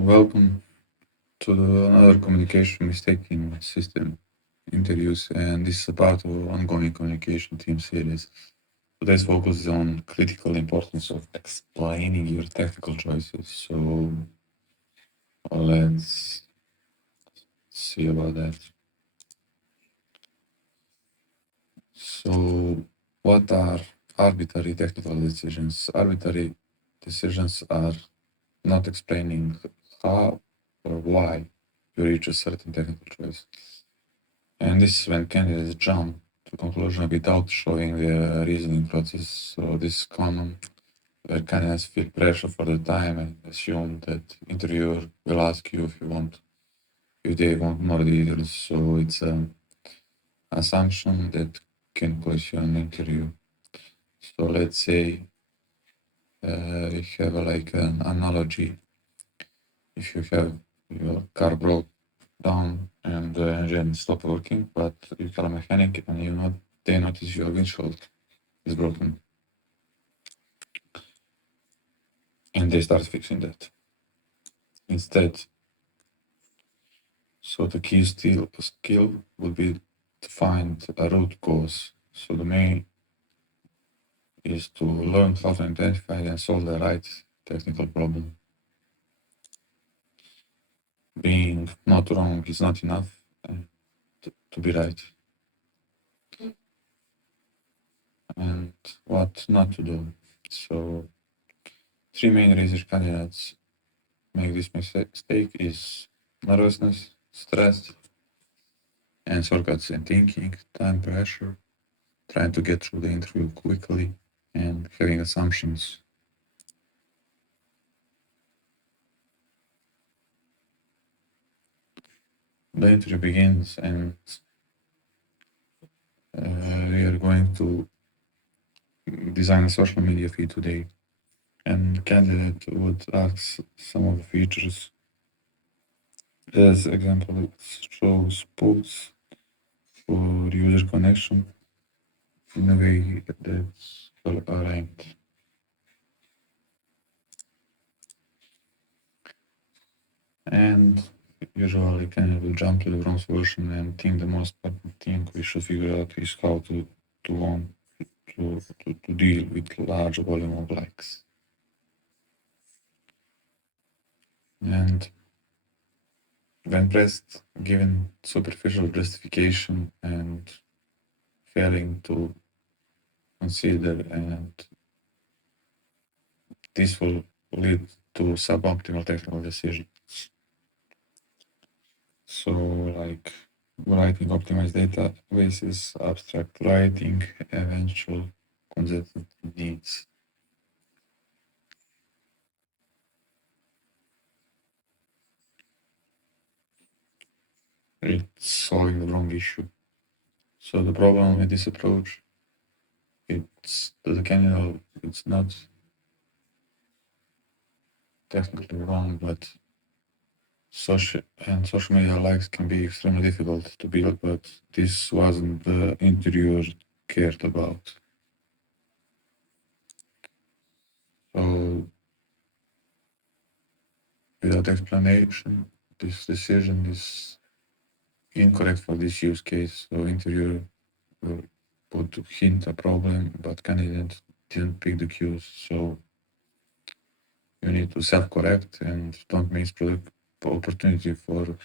Welcome to another communication mistake in system interviews, and this is a part of ongoing communication team series. Today's focus is on critical importance of explaining your technical choices. So let's see about that. So, what are arbitrary technical decisions? Arbitrary decisions are not explaining how or why you reach a certain technical choice. And this is when candidates jump to conclusion without showing the reasoning process. So this is common where candidates feel pressure for the time and assume that interviewer will ask you if they want more details. So it's an assumption that can cost you an interview. So let's say we have like an analogy. If you have your car broke down and the engine stopped working, but you call a mechanic and they notice your windshield is broken, and they start fixing that instead. So the key skill would be to find a root cause. So the main is to learn how to identify and solve the right technical problem. Being not wrong is not enough to be right. And what not to do. So three main research candidates make this mistake is nervousness, stress, and shortcuts in thinking, time pressure, trying to get through the interview quickly, and having assumptions. The interview begins, and we are going to design a social media feed today. And candidate would ask some of the features. As example, it shows posts for user connection in a way that's aligned. And usually candidate will jump to the wrong solution and think the most important thing we should figure out is how to deal with large volume of likes. And when pressed, given superficial justification and failing to consider, and this will lead to suboptimal technical decisions. So like writing optimized databases, abstract writing, eventual consistent needs. It's solving the wrong issue. So the problem with this approach, it's the candidate, it's not technically wrong, but social media likes can be extremely difficult to build, but this wasn't the interviewer cared about. So without explanation, this decision is incorrect for this use case. So interviewer will put to hint a problem, but candidate didn't pick the cues. So you need to self-correct and don't miss opportunity for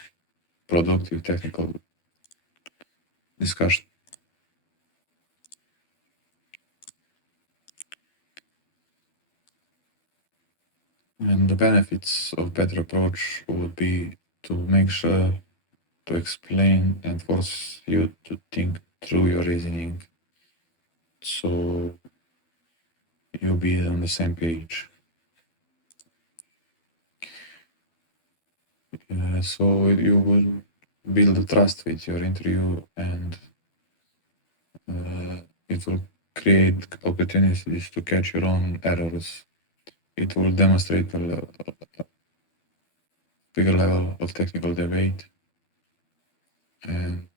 productive technical discussion. And the benefits of better approach would be to make sure to explain and force you to think through your reasoning, so you'll be on the same page. So you will build a trust with your interview, and it will create opportunities to catch your own errors. It will demonstrate a bigger level of technical debate, and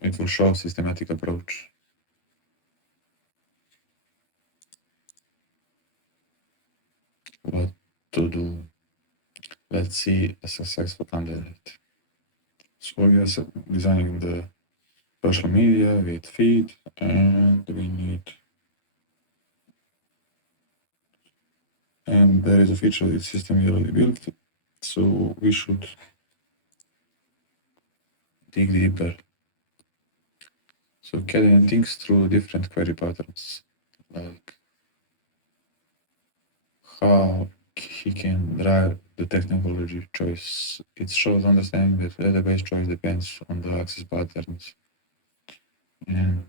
it will show systematic approach. What to do? let's see a successful candidate. So we are designing the social media with feed, and we need, and there is a feature that system already built, so we should dig deeper. So Kellen thinks through different query patterns, like how he can drive the technology choice. It shows understanding that database choice depends on the access patterns, and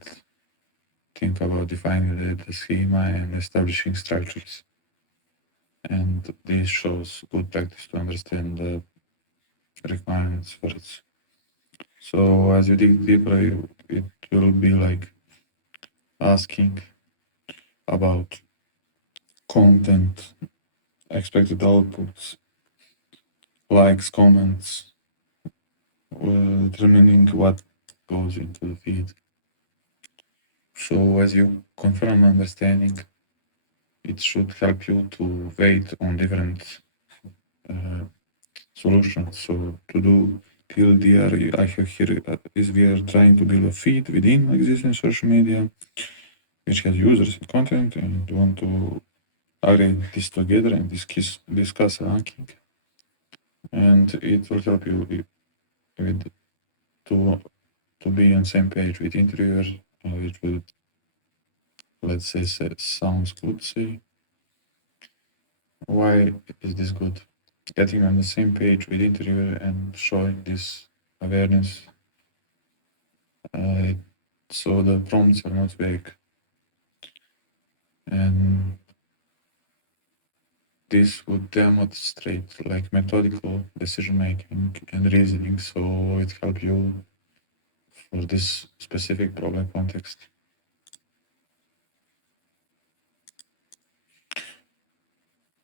think about defining the schema and establishing structures. And this shows good practice to understand the requirements for it. So as you dig deeper, it will be like asking about content, expected outputs, likes, comments, determining what goes into the feed. So as you confirm understanding, it should help you to wait on different solutions. So to do TLDR, I have here is we are trying to build a feed within existing social media, which has users and content, and want to arrange this together and discuss ranking. And it will help you with to be on same page with interviewer, which will, let's say, sounds good. Say, why is this good? Getting on the same page with interviewer and showing this awareness, so the prompts are not vague, and this would demonstrate like methodical decision making and reasoning, so it help you for this specific problem context.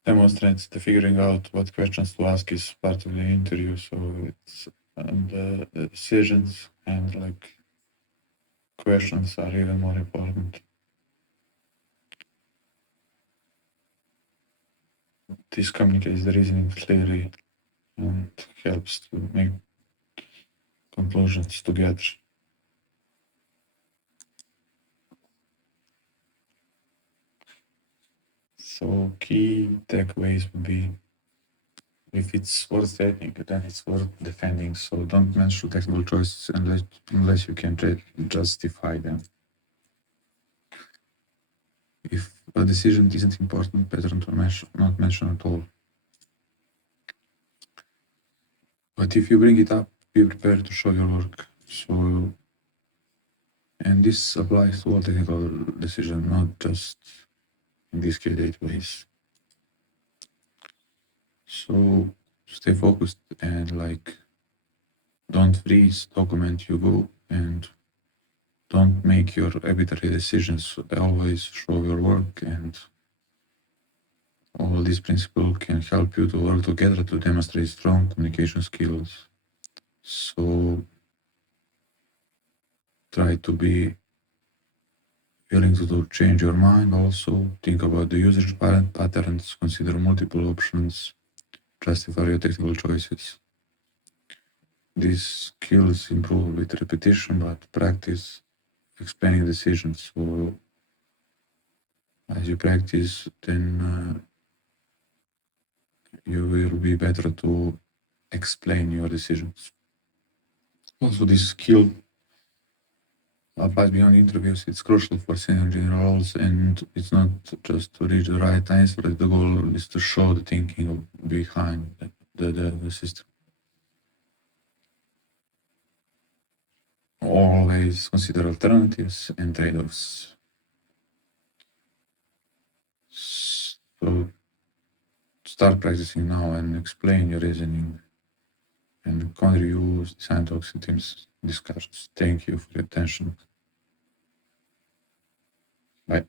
Demonstrates the figuring out what questions to ask is part of the interview, so it's the decisions and like questions are even more important. This communicates the reasoning clearly and helps to make conclusions together. So key takeaways would be, if it's worth stating, then it's worth defending. So don't mention technical choices unless you can justify them. If a decision isn't important, better to not mention at all. But if you bring it up, be prepared to show your work. So, and this applies to all technical decisions, not just in these key gateways. So stay focused and like don't freeze, document you go, and don't make your arbitrary decisions. Always show your work, and all these principles can help you to work together to demonstrate strong communication skills. So try to be willing to change your mind also, think about the usage patterns, consider multiple options, justify your technical choices. These skills improve with repetition, but practice explaining decisions. So as you practice, then you will be better to explain your decisions. Also, this skill applies beyond interviews. It's crucial for senior engineer roles, and it's not just to reach the right answer. The goal is to show the thinking behind the system. Always consider alternatives and trade-offs. So start practicing now and explain your reasoning and contribute design talks and teams discussions. Thank you for your attention. Bye.